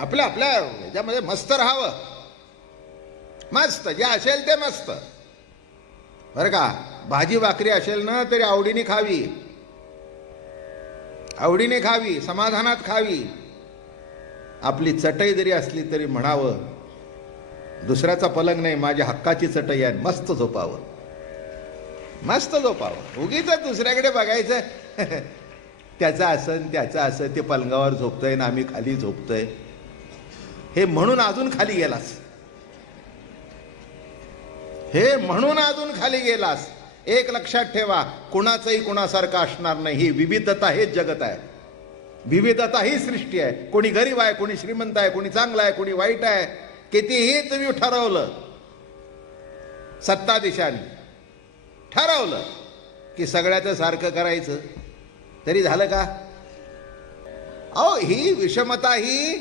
आपल्या आपल्या ह्याच्यामध्ये मस्त राहावं, मस्त जे असेल ते मस्त, बरं का. भाजी भाकरी असेल ना तरी आवडीने खावी, आवडीने खावी, समाधानात खावी. आपली चटई जरी असली तरी म्हणावं दुसऱ्याचा पलंग नाही, माझ्या हक्काची चटई आहे, मस्त झोपावं, मस्त झोपावं. उगीच दुसऱ्याकडे बघायचं त्याचं असं त्याचं असं, ते पलंगावर झोपतंय ना आम्ही खाली झोपतोय, हे म्हणून अजून खाली गेलास, हे म्हणून अजून खाली गेलास. एक लक्षात ठेवा, कुणाचंही कुणासारखं असणार नाही. ही विविधता हेच जगत आहे, विविधता ही सृष्टी आहे. कोणी गरीब आहे, कोणी श्रीमंत आहे, कोणी चांगला आहे, कोणी वाईट आहे. कितीही तुम्ही ठरवलं, सत्ताधीशांनी ठरवलं की सगळ्याचं सारखं करायचं, तरी झालं का? अहो, ही विषमता ही